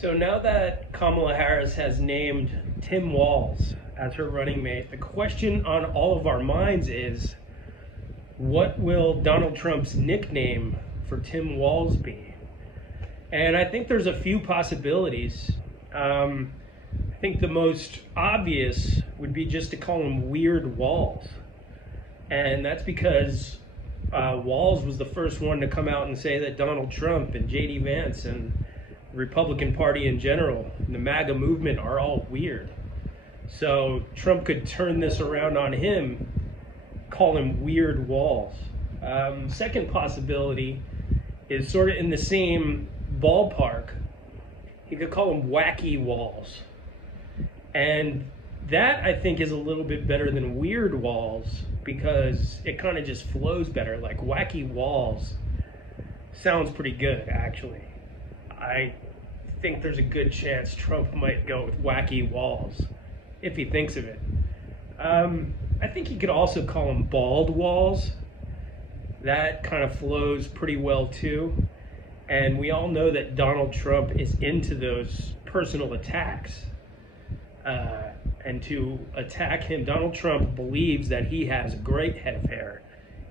So now that Kamala Harris has named Tim Walz as her running mate, the question on all of our minds is, what will Donald Trump's nickname for Tim Walz be? And I think there's a few possibilities. I think the most obvious would be just to call him Weird Walz. And that's because Walz was the first one to come out and say that Donald Trump and J.D. Vance and the Republican Party in general, and the MAGA movement, are all weird. So Trump could turn this around on him, call him Weird Walz. Second possibility is sort of in the same ballpark. He could call him Wacky Walz. And that, I think, is a little bit better than Weird Walz because it kind of just flows better. Like Wacky Walz sounds pretty good, actually. I think there's a good chance Trump might go with Wacky Walz if he thinks of it. I think he could also call him Bald Walz. That kind of flows pretty well too. And we all know that Donald Trump is into those personal attacks. And to attack him, Donald Trump believes that he has a great head of hair,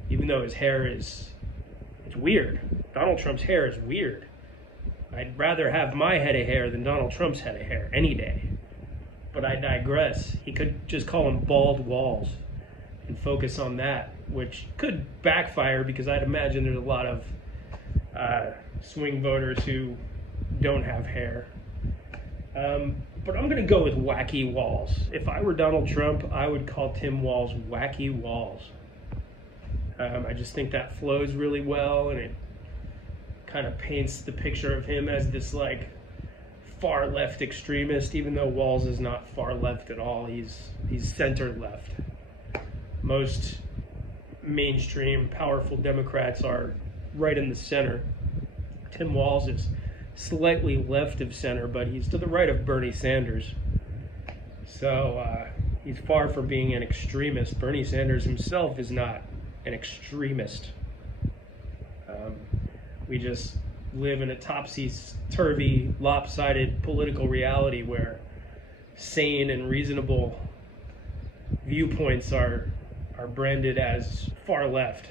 even though his hair it's weird. Donald Trump's hair is weird. I'd rather have my head of hair than Donald Trump's head of hair any day. But I digress. He could just call him Bald Walz and focus on that, which could backfire because I'd imagine there's a lot of swing voters who don't have hair. But I'm going to go with Wacky Walz. If I were Donald Trump, I would call Tim Walz Wacky Walz. I just think that flows really well, and it kind of paints the picture of him as this like far left extremist, even though Walz is not far left at all. He's center left. Most mainstream powerful Democrats are right in the center. Tim Walz is slightly left of center, but he's to the right of Bernie Sanders. So he's far from being an extremist. Bernie Sanders himself is not an extremist. We just live in a topsy-turvy, lopsided political reality where sane and reasonable viewpoints are branded as far left.